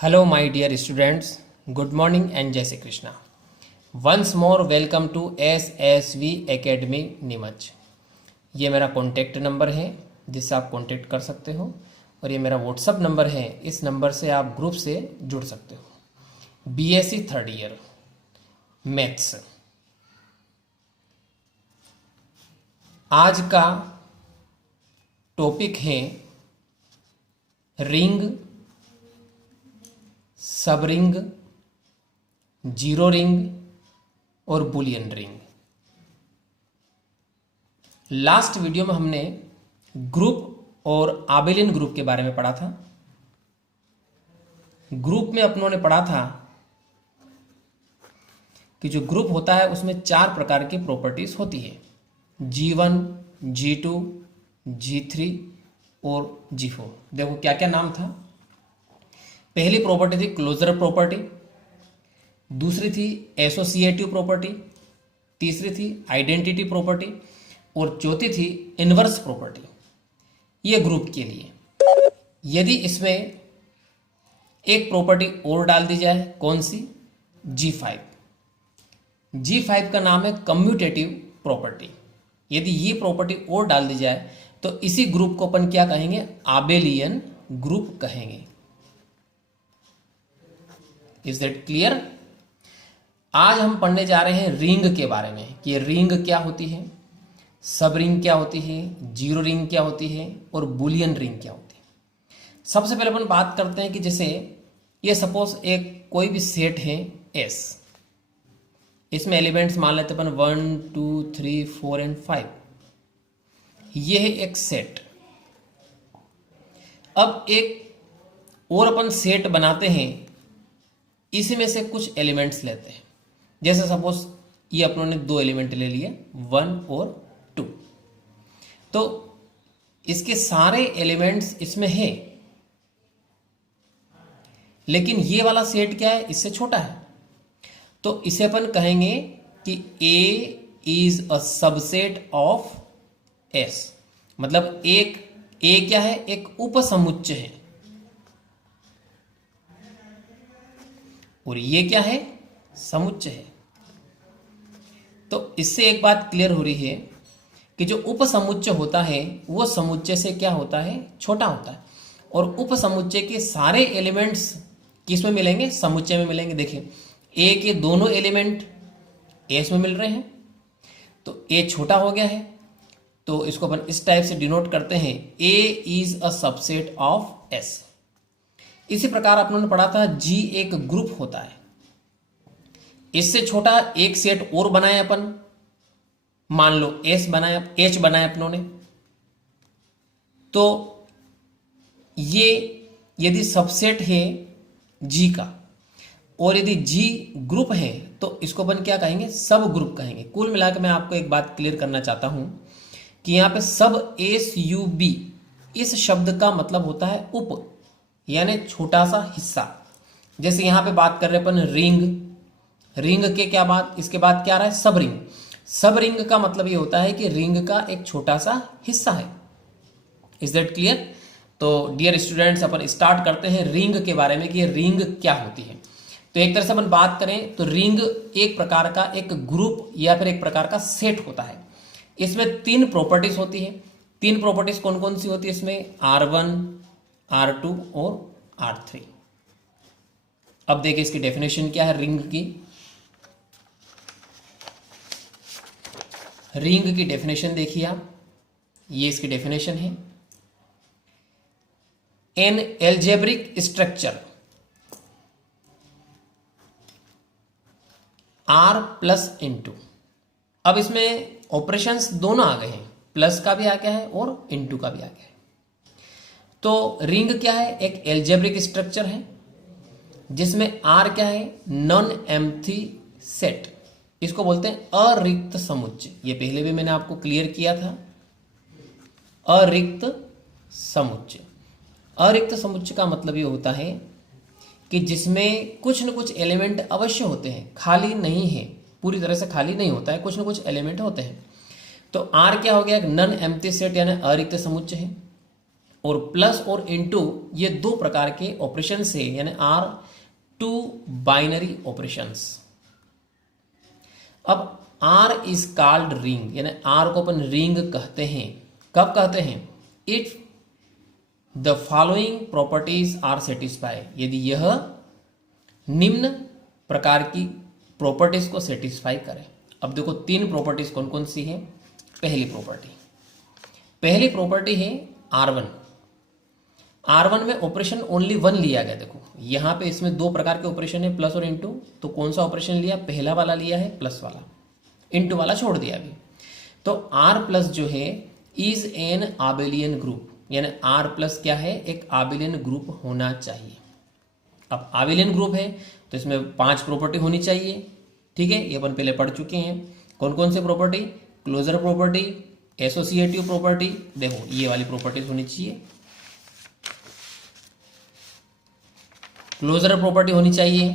Hello, my dear students. Good morning and Jai Shri Krishna. Once more, welcome to SSV Academy Neemuch. ये मेरा contact number है जिससे आप contact कर सकते हो और ये मेरा व्हाट्सअप नंबर है। इस नंबर से आप ग्रुप से जुड़ सकते हो। BSc third year maths. आज का टॉपिक है रिंग, सब रिंग, जीरो रिंग और बुलियन रिंग। लास्ट वीडियो में हमने ग्रुप और आबेलियन ग्रुप के बारे में पढ़ा था। ग्रुप में अपनों ने पढ़ा था कि जो ग्रुप होता है उसमें 4 प्रकार की प्रॉपर्टीज होती है, G1, G2, G3 और G4। देखो क्या क्या नाम था। पहली प्रॉपर्टी थी क्लोजर प्रॉपर्टी, दूसरी थी एसोसिएटिव प्रॉपर्टी, तीसरी थी आइडेंटिटी प्रॉपर्टी और चौथी थी इनवर्स प्रॉपर्टी। ये ग्रुप के लिए यदि इसमें एक प्रॉपर्टी और डाल दी जाए, कौन सी? G5। G5 का नाम है कम्यूटेटिव प्रॉपर्टी। यदि ये प्रॉपर्टी और डाल दी जाए तो इसी ग्रुप को अपन क्या कहेंगे? आबेलियन ग्रुप कहेंगे। Is that clear? आज हम पढ़ने जा रहे हैं रिंग के बारे में कि रिंग क्या होती है, सब रिंग क्या होती है, जीरो रिंग क्या होती है और बुलियन रिंग क्या होती है। सबसे पहले अपन बात करते हैं कि जैसे ये सपोज एक कोई भी सेट है S, इसमें एलिमेंट्स मान लेते अपन 1 2 3 4 एंड 5। ये है एक सेट। अब एक और अपन सेट बनाते हैं, इसी में से कुछ एलिमेंट्स लेते हैं। जैसे सपोज ये अपनों ने 2 एलिमेंट ले लिए 1 और 2, तो इसके सारे एलिमेंट्स इसमें है, लेकिन ये वाला सेट क्या है? इससे छोटा है। तो इसे अपन कहेंगे कि A is a subset of S। मतलब एक A क्या है? एक उपसमुच्चय है। और ये क्या है? समुच्चय है। तो इससे एक बात क्लियर हो रही है कि जो उपसमुच्चय होता है वो समुच्चय से क्या होता है? छोटा होता है। और उपसमुच्चय के सारे एलिमेंट्स किस में मिलेंगे? समुच्चय में मिलेंगे। देखिए A के दोनों एलिमेंट S में मिल रहे हैं, तो A छोटा हो गया है, तो इसको अपन इस टाइप से डिनोट करते हैं, A is a subset of S। इसी प्रकार आपने पढ़ा था G एक ग्रुप होता है। इससे छोटा एक सेट और बनाए अपन, मान लो H बनाया अपनों ने। तो ये यदि सबसेट है G का और यदि G ग्रुप है तो इसको अपन क्या कहेंगे? सब ग्रुप कहेंगे। कुल मिलाकर मैं आपको एक बात क्लियर करना चाहता हूं कि यहां पे सब SUB इस शब्द का मतलब होता है उप, यानी छोटा सा हिस्सा। जैसे यहां पे बात कर रहे अपन रिंग, रिंग के क्या बात, इसके बाद क्या आ रहा है? सब रिंग। सब रिंग का मतलब ये होता है कि रिंग का एक छोटा सा हिस्सा है। Is that clear? तो डियर स्टूडेंट्स, अपन स्टार्ट करते हैं रिंग के बारे में कि रिंग क्या होती है। तो एक तरह से अपन बात करें तो रिंग एक प्रकार का एक ग्रुप या फिर एक प्रकार का सेट होता है। इसमें 3 प्रॉपर्टीज होती है। 3 प्रॉपर्टीज कौन कौन सी होती है इसमें? R1, R2 और R3। अब देखिए इसकी डेफिनेशन क्या है रिंग की। रिंग की डेफिनेशन देखिए आप, ये इसकी डेफिनेशन है। An algebraic structure R plus into. अब इसमें ऑपरेशंस दोनों आ गए हैं, प्लस का भी आ गया है और इंटू का भी आ गया है। तो रिंग क्या है? एक एल्जेब्रिक स्ट्रक्चर है जिसमें R क्या है? Non empty set. इसको बोलते हैं अरिक्त समुच्चय। ये पहले भी मैंने आपको क्लियर किया था। अरिक्त समुच्चय, अरिक्त समुच्चय का मतलब ये होता है कि जिसमें कुछ न कुछ एलिमेंट अवश्य होते हैं, खाली नहीं है, पूरी तरह से खाली नहीं होता है, कुछ न कुछ एलिमेंट होते हैं। तो R क्या हो गया? नॉन एम्प्टी सेट यानी अरिक्त समुच्चय है। और प्लस और इनटू ये दो प्रकार के ऑपरेशन से, यानी आर टू बाइनरी ऑपरेशंस। अब आर इज कॉल्ड रिंग, यानी आर को अपन रिंग कहते हैं। कब कहते हैं? If the following properties are satisfy, यदि यह निम्न प्रकार की प्रॉपर्टीज को सेटिस्फाई करे। अब देखो तीन प्रॉपर्टीज कौन कौन सी है। पहली प्रॉपर्टी है R1। R1 में ऑपरेशन ओनली वन लिया गया। देखो यहां पे इसमें दो प्रकार के ऑपरेशन है, प्लस और इनटू। तो कौन सा ऑपरेशन लिया? पहला वाला लिया है, प्लस वाला, इनटू वाला छोड़ दिया अभी। तो R प्लस जो है इज एन आबेलियन ग्रुप, यानी R प्लस क्या है? एक आबेलियन ग्रुप होना चाहिए। अब आबेलियन ग्रुप है तो इसमें 5 प्रॉपर्टी होनी चाहिए। ठीक है, ये अपन पहले पढ़ चुके हैं। कौन कौन से property? Closure property, associative property, देखो ये वाली प्रॉपर्टीज होनी चाहिए। क्लोजर प्रॉपर्टी होनी चाहिए,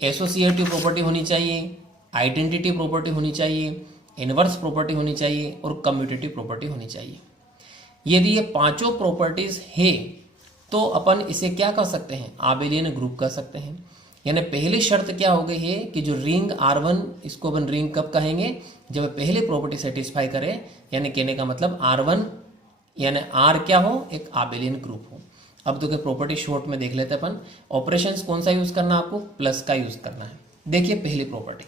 एसोसिएटिव प्रॉपर्टी होनी चाहिए, आइडेंटिटी प्रॉपर्टी होनी चाहिए, इनवर्स प्रॉपर्टी होनी चाहिए और कम्यूटेटिव प्रॉपर्टी होनी चाहिए। यदि ये पांचों प्रॉपर्टीज है तो अपन इसे क्या कह सकते हैं? आबेलियन ग्रुप कह सकते हैं। यानी पहली शर्त क्या हो गई है कि जो रिंग R1, इसको अपन रिंग कब कहेंगे? जब पहली प्रॉपर्टी सेटिस्फाई करे, यानी कहने का मतलब R1 यानी R क्या हो? एक आबेलियन ग्रुप हो। अब तो प्रॉपर्टी शॉर्ट में देख लेते हैं अपन। ऑपरेशंस कौन सा यूज करना? आपको प्लस का यूज करना है। देखिए पहली प्रॉपर्टी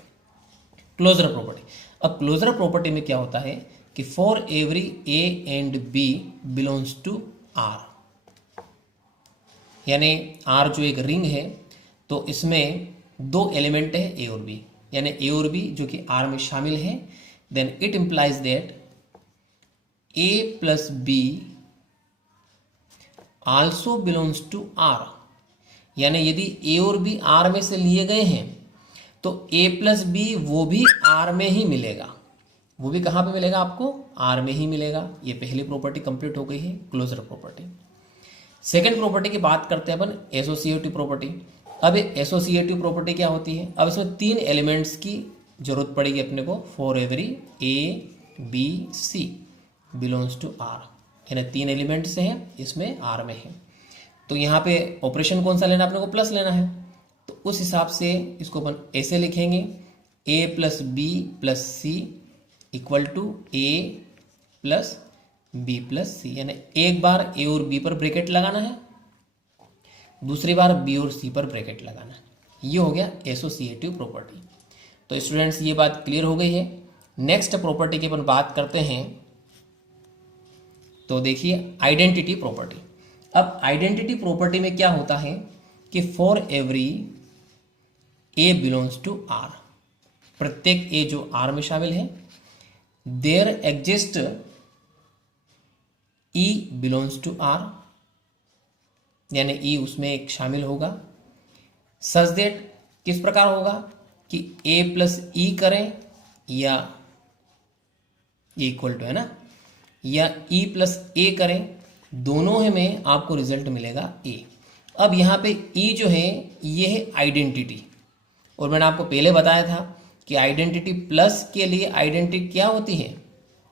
क्लोजर प्रॉपर्टी। अब क्लोजर प्रॉपर्टी में क्या होता है कि for every A and B belongs to R, यानी R जो एक रिंग है तो इसमें दो एलिमेंट है ए और बी, यानी ए और बी जो कि R में शामिल है। Then it implies that A plus B also belongs to R, यानी यदि ए और बी R में से लिए गए हैं तो ए प्लस बी वो भी R में ही मिलेगा। वो भी कहाँ पे मिलेगा? आपको R में ही मिलेगा। ये पहली प्रॉपर्टी कंप्लीट हो गई है, क्लोजर प्रॉपर्टी। सेकेंड प्रॉपर्टी की बात करते हैं अपन, एसोसिएटिव प्रॉपर्टी। अब एसोसिएटिव प्रॉपर्टी क्या होती है? अब इसमें 3 एलिमेंट्स की जरूरत पड़ेगी अपने को। For every A B C belongs to R, यानी 3 एलिमेंट्स हैं, इसमें R में है। तो यहाँ पे ऑपरेशन कौन सा लेना? अपने को प्लस लेना है। तो उस हिसाब से इसको अपन ऐसे लिखेंगे, a plus b plus c equal to a plus b plus c, यानी एक बार ए और बी पर ब्रैकेट लगाना है, दूसरी बार बी और सी पर ब्रैकेट लगाना है। ये हो गया एसोसिएटिव प्रॉपर्टी। तो स्टूडेंट्स ये बात क्लियर हो गई है। नेक्स्ट प्रॉपर्टी की अपन बात करते हैं, तो देखिए आइडेंटिटी प्रॉपर्टी। अब आइडेंटिटी प्रॉपर्टी में क्या होता है कि for every A belongs to R, प्रत्येक ए जो R में शामिल है, there exist E belongs to R, यानी E उसमें एक शामिल होगा। सच दैट किस प्रकार होगा कि A प्लस E करें या इक्वल टू है ना, या E प्लस A करें, दोनों में आपको रिजल्ट मिलेगा A। अब यहाँ पे E जो है ये है आइडेंटिटी, और मैंने आपको पहले बताया था कि आइडेंटिटी प्लस के लिए आइडेंटिटी क्या होती है?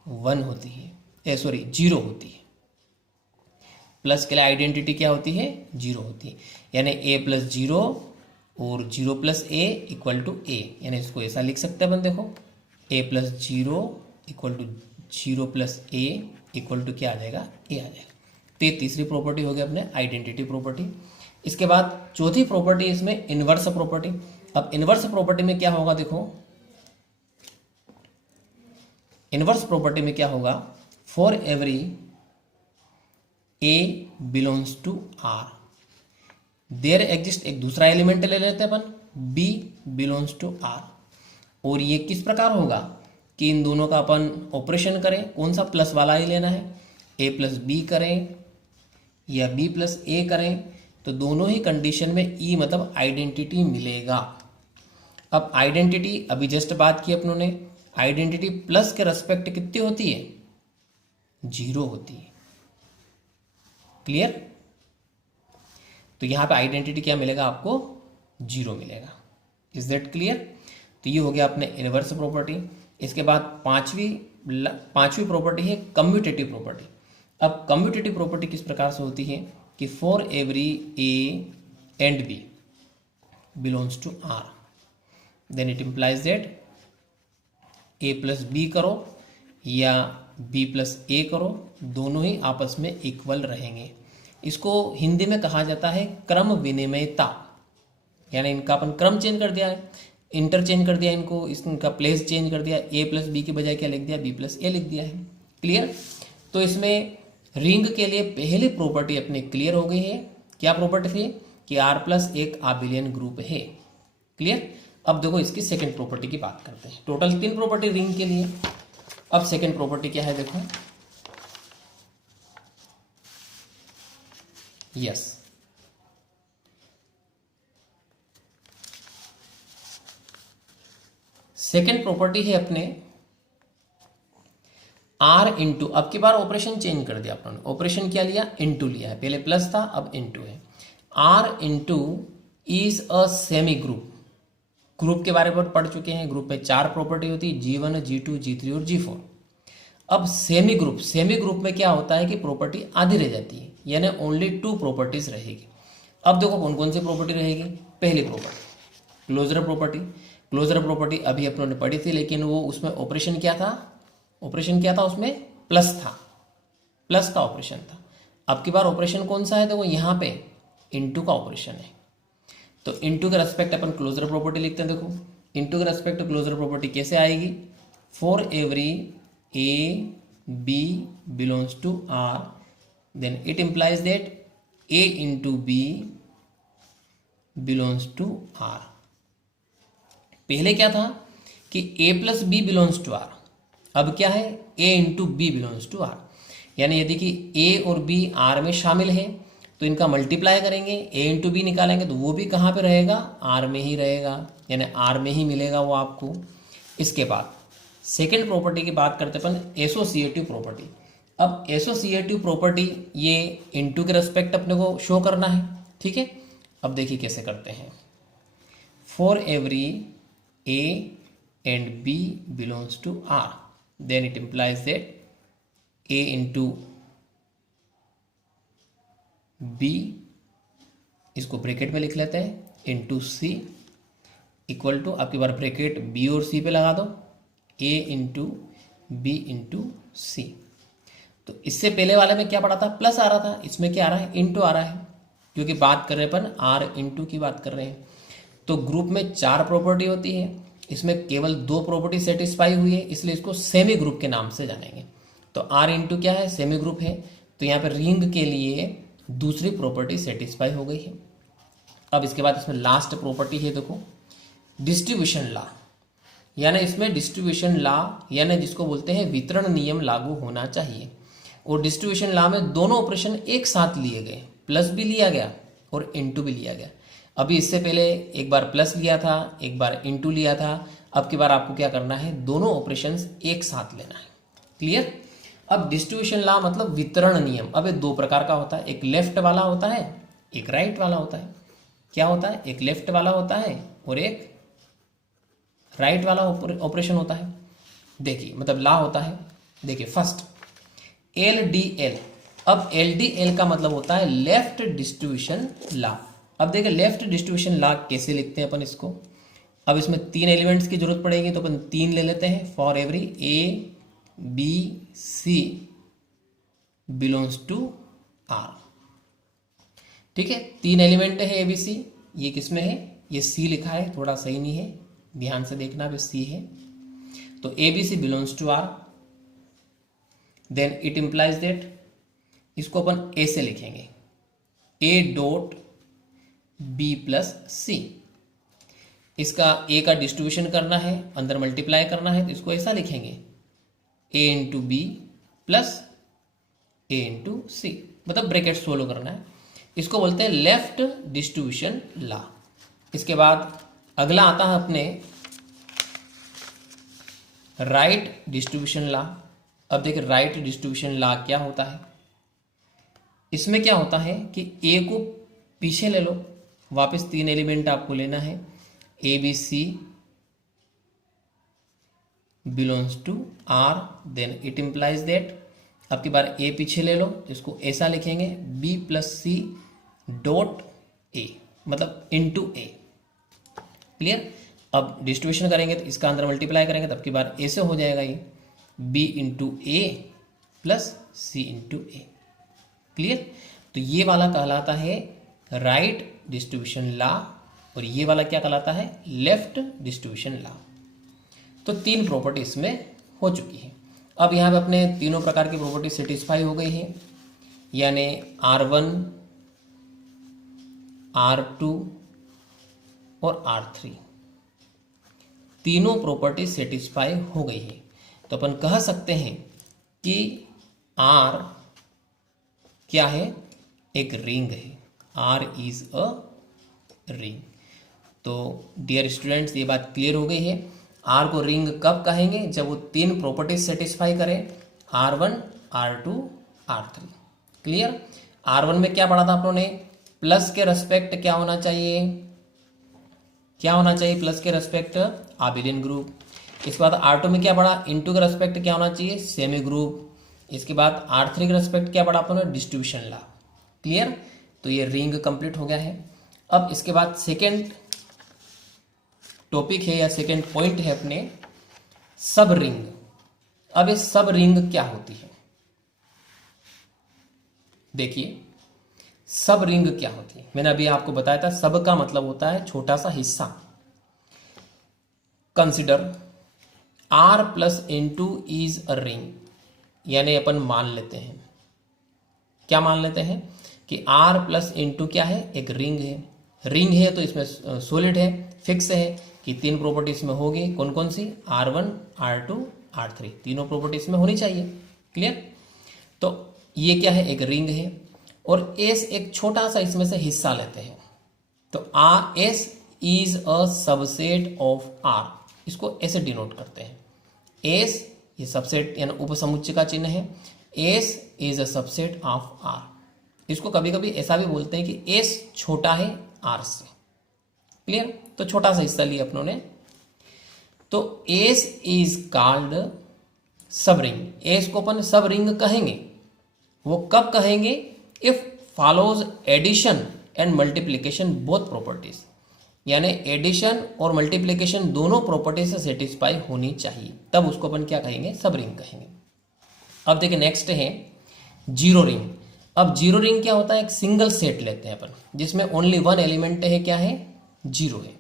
1 होती है, सॉरी 0 होती है। प्लस के लिए आइडेंटिटी क्या होती है? 0 होती है। यानी a प्लस 0 और 0 plus A equal to A, यानी इसको ऐसा लिख सकते हैं अपन। देखो a plus 0 equal to 0 plus A equal to क्या आ जाएगा? ए आ जाएगा। तो ये तीसरी प्रॉपर्टी हो गई अपने आइडेंटिटी प्रॉपर्टी। इसके बाद चौथी प्रॉपर्टी इसमें इनवर्स प्रॉपर्टी। अब इनवर्स प्रॉपर्टी में क्या होगा? देखो इनवर्स प्रॉपर्टी में क्या होगा? For every A belongs to R, there exist, एक दूसरा एलिमेंट ले लेते हैं अपन, B बिलोंग्स टू R। और ये किस प्रकार होगा कि इन दोनों का अपन ऑपरेशन करें, कौन सा? प्लस वाला ही लेना है। A प्लस बी करें या B प्लस ए करें, तो दोनों ही कंडीशन में E मतलब आइडेंटिटी मिलेगा। अब आइडेंटिटी अभी जस्ट बात की अपनों ने, आइडेंटिटी प्लस के रेस्पेक्ट कितनी होती है? 0 होती है। क्लियर? तो यहां पे आइडेंटिटी क्या मिलेगा आपको? 0 मिलेगा। Is that clear? तो ये हो गया अपने इनवर्स प्रॉपर्टी। इसके बाद पांचवी प्रॉपर्टी है कम्यूटेटिव प्रॉपर्टी। अब कम्यूटेटिव प्रॉपर्टी किस प्रकार से होती है कि for every A and B belongs to R, then it implies that A plus B करो या बी प्लस ए करो, दोनों ही आपस में इक्वल रहेंगे। इसको हिंदी में कहा जाता है क्रम विनिमयता, यानी इनका अपन क्रम चेंज कर दिया है, इंटरचेंज कर दिया इनको, इनका प्लेस चेंज कर दिया, ए प्लस बी के बजाय क्या लिख दिया, बी प्लस ए लिख दिया है। क्लियर? तो इसमें रिंग के लिए पहली प्रॉपर्टी अपने क्लियर हो गई है। क्या प्रॉपर्टी थी कि आर प्लस एक आबिलियन ग्रुप है। क्लियर? अब देखो इसकी सेकंड प्रॉपर्टी की बात करते हैं। टोटल 3 प्रॉपर्टी रिंग के लिए। अब सेकंड प्रॉपर्टी क्या है देखो, यस, सेकेंड प्रॉपर्टी है अपने आर इंटू, अब की बार ऑपरेशन चेंज कर दिया अपने, ऑपरेशन क्या लिया, इंटू लिया है, पहले प्लस था अब इंटू है। R into is a semi group. Group के बारे में पढ़ चुके हैं, ग्रुप में 4 प्रॉपर्टी होती है, G1, G2, G3 और G4। अब सेमी ग्रुप, सेमी ग्रुप में क्या होता है कि प्रॉपर्टी आधी रह जाती है, यानी ओनली 2 प्रॉपर्टीज रहेगी। अब देखो कौन कौन सी प्रॉपर्टी रहेगी। पहली property closure property. Closure property अभी अपनों ने पढ़ी थी, लेकिन वो उसमें ऑपरेशन क्या था, ऑपरेशन क्या था उसमें, प्लस था, प्लस का ऑपरेशन था। अब की बार ऑपरेशन कौन सा है, तो वो यहाँ पे इंटू का ऑपरेशन है। तो इंटू के रेस्पेक्ट अपन क्लोजर प्रॉपर्टी लिखते हैं। देखो इंटू के रेस्पेक्ट क्लोजर प्रॉपर्टी कैसे आएगी, for every A b belongs to R, then it implies that A into b belongs to R. पहले क्या था कि a plus b belongs to R, अब क्या है, a into b belongs to R. यानी यदि कि ए और बी आर में शामिल है तो इनका मल्टीप्लाई करेंगे, ए इंटू बी निकालेंगे तो वो भी कहाँ पे रहेगा, आर में ही रहेगा, यानी आर में ही मिलेगा वो आपको। इसके बाद सेकेंड प्रॉपर्टी की बात करते अपन एसोसिएटिव प्रॉपर्टी। अब एसोसिएटिव प्रॉपर्टी ये इंटू के रेस्पेक्ट अपने को शो करना है, ठीक है। अब देखिए कैसे करते हैं, for every A and B belongs to R, then it implies that A into B, इसको ब्रैकेट में लिख लेते हैं, इंटू सी इक्वल टू, आपकी बार ब्रैकेट बी और सी पे लगा दो, ए इंटू बी इंटू सी। तो इससे पहले वाले में क्या पढ़ा था, प्लस आ रहा था, इसमें क्या आ रहा है, इंटू आ रहा है, क्योंकि बात कर रहे हैं अपन आर इंटू की बात कर रहे हैं। तो ग्रुप में 4 प्रॉपर्टी होती है, इसमें केवल 2 प्रॉपर्टी सेटिस्फाई हुई है, इसलिए इसको सेमी ग्रुप के नाम से जानेंगे। तो आर इंटू क्या है, सेमी ग्रुप है, तो यहाँ पर रिंग के लिए दूसरी प्रॉपर्टी सेटिस्फाई हो गई है। अब इसके बाद इसमें लास्ट प्रॉपर्टी है, देखो डिस्ट्रीब्यूशन लॉ, यानी इसमें डिस्ट्रीब्यूशन लॉ यानी जिसको बोलते हैं वितरण नियम लागू होना चाहिए। और डिस्ट्रीब्यूशन लॉ में दोनों ऑपरेशन एक साथ लिए गए, प्लस भी लिया गया और इंटू भी लिया गया। अभी इससे पहले एक बार प्लस लिया था, एक बार इंटू लिया था, अब की बार आपको क्या करना है, दोनों ऑपरेशंस एक साथ लेना है। क्लियर? अब डिस्ट्रीब्यूशन लॉ मतलब वितरण नियम। अब ये 2 प्रकार का होता है, एक लेफ्ट वाला होता है, एक राइट वाला होता है। क्या होता है, एक लेफ्ट वाला होता है और एक राइट वाला ऑपरेशन होता है। देखिए मतलब लॉ होता है, देखिए फर्स्ट LDL। अब LDL का मतलब होता है लेफ्ट डिस्ट्रीब्यूशन लॉ। अब देखिए लेफ्ट डिस्ट्रीब्यूशन लॉ कैसे लिखते हैं अपन इसको। अब इसमें 3 एलिमेंट्स की जरूरत पड़ेगी, तो अपन 3 ले लेते हैं, for every A B C belongs to R. ठीक है, 3 एलिमेंट है ए बी सी, ये किसमें है, ये सी लिखा है, थोड़ा सही नहीं है, ध्यान से देखना, भी सी है। तो A B C belongs to R, then it implies that, इसको अपन ए से लिखेंगे, A dot B plus C. इसका ए का डिस्ट्रीब्यूशन करना है, अंदर मल्टीप्लाई करना है, तो इसको ऐसा लिखेंगे, ए इंटू बी प्लस ए इंटू सी, मतलब ब्रैकेट सोल्व करना है। इसको बोलते हैं लेफ्ट डिस्ट्रीब्यूशन लॉ। इसके बाद अगला आता है अपने राइट डिस्ट्रीब्यूशन लॉ। अब देखिए राइट डिस्ट्रीब्यूशन लॉ क्या होता है, इसमें क्या होता है कि ए को पीछे ले लो, वापस 3 एलिमेंट आपको लेना है, A B C belongs to R, then it implies that अब की बार ए पीछे ले लो, तो इसको ऐसा लिखेंगे B plus C dot A, मतलब इनटू ए। क्लियर। अब डिस्ट्रीब्यूशन करेंगे तो इसका अंदर मल्टीप्लाई करेंगे, तब की बार ए से हो जाएगा ये बी इंटू ए प्लस सी इंटू ए। क्लियर। तो ये वाला कहलाता है राइट डिस्ट्रीब्यूशन लॉ, और ये वाला क्या कहलाता है, लेफ्ट डिस्ट्रीब्यूशन लॉ। तो तीन प्रॉपर्टी इसमें हो चुकी है। अब यहाँ पे अपने तीनों प्रकार की प्रॉपर्टी सेटिस्फाई हो गई है, यानी R1, R2 और R3 तीनों प्रॉपर्टी सेटिस्फाई हो गई है। तो अपन कह सकते हैं कि R क्या है, एक रिंग है। R is a ring. तो डियर स्टूडेंट्स, ये बात क्लियर हो गई है। R को रिंग कब कहेंगे, जब वो तीन प्रॉपर्टीज सेटिस्फाई करें, R1, R2, R3। Clear. R1 में क्या पढ़ा था आप लोगों ने, प्लस के रेस्पेक्ट क्या होना चाहिए, क्या होना चाहिए प्लस के रेस्पेक्ट, आबिलियन ग्रुप। इसके बाद R2 में क्या पढ़ा, इनटू के रेस्पेक्ट क्या होना चाहिए, सेमी ग्रुप। इसके बाद R3 के रेस्पेक्ट क्या पढ़ा आपने, डिस्ट्रीब्यूशन लॉ। क्लियर। तो ये रिंग कंप्लीट हो गया है। अब इसके बाद सेकेंड टॉपिक है या सेकेंड पॉइंट है अपने, सब रिंग। अब ये सब रिंग क्या होती है, देखिए सब रिंग क्या होती है। मैंने अभी आपको बताया था, सब का मतलब होता है छोटा सा हिस्सा। Consider R plus into is a ring, यानी अपन मान लेते हैं, क्या मान लेते हैं कि R प्लस इंटू क्या है, एक रिंग है। रिंग है तो इसमें सॉलिड है, फिक्स है कि तीन प्रॉपर्टी इसमें होगी। कौन कौन सी, R1, R2, R3, तीनों प्रॉपर्टी इसमें होनी चाहिए। क्लियर। तो ये क्या है, एक रिंग है, और S एक छोटा सा इसमें से हिस्सा लेते हैं। तो S is a subset of R, इसको ऐसे डिनोट करते हैं। S ये सबसेट यानी उपसमुच्चय का चिन्ह है। S is a subset of R। इसको कभी कभी ऐसा भी बोलते हैं कि S छोटा है R से। क्लियर। तो छोटा सा हिस्सा लिया अपनों ने, तो S is called subring. S को अपन सब रिंग कहेंगे। वो कब कहेंगे, if follows addition and multiplication both properties, यानी एडिशन और मल्टीप्लीकेशन दोनों प्रॉपर्टी से सेटिस्फाई होनी चाहिए, तब उसको अपन क्या कहेंगे, सब रिंग कहेंगे। अब देखिए नेक्स्ट है जीरो रिंग। अब जीरो रिंग क्या होता है, एक सिंगल सेट लेते हैं अपन जिसमें ओनली वन एलिमेंट है, क्या है, जीरो है,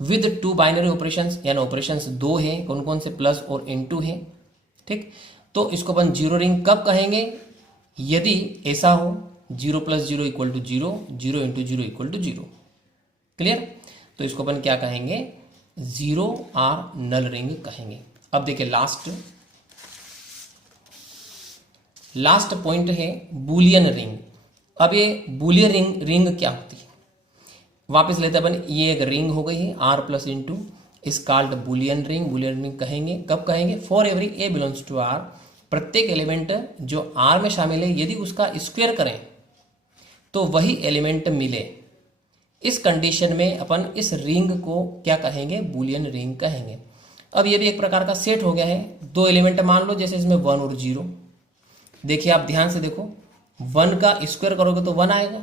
विद टू बाइनरी ऑपरेशंस, यानी ऑपरेशंस दो है। कौन कौन से, प्लस और इनटू है। ठीक। तो इसको अपन जीरो रिंग कब कहेंगे, यदि ऐसा हो, 0 + 0 = 0, 0 × 0 = 0। क्लियर। तो इसको अपन क्या कहेंगे, जीरो आर नल रिंग कहेंगे। अब देखिए लास्ट पॉइंट है बुलियन रिंग। अब ये बुलियन रिंग क्या होती है, वापस लेते अपन, ये एक रिंग हो गई है R plus into, is called Boolean ring. Boolean ring कहेंगे कब कहेंगे, for every A belongs to R, प्रत्येक एलिमेंट जो R में शामिल है यदि उसका स्क्वायर करें तो वही एलिमेंट मिले। इस कंडीशन में अपन इस रिंग को क्या कहेंगे, बुलियन रिंग कहेंगे। अब ये भी एक प्रकार का सेट हो गया है। दो एलिमेंट मान लो, जैसे इसमें 1 और 0। देखिए आप ध्यान से देखो, 1 का स्क्वायर करोगे तो 1 आएगा।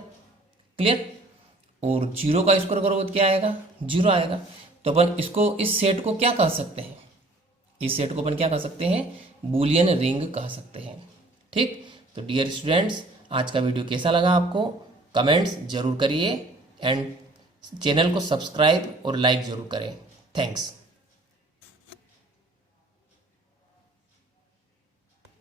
क्लियर। और 0 का स्क्वायर करोगे तो क्या आएगा, 0 आएगा। तो अपन इसको, इस सेट को क्या कह सकते हैं, इस सेट को अपन क्या कह सकते हैं, बुलियन रिंग कह सकते हैं। ठीक। तो डियर स्टूडेंट्स, आज का वीडियो कैसा लगा आपको, कमेंट्स जरूर करिए, एंड चैनल को सब्सक्राइब और लाइक जरूर करें। थैंक्स।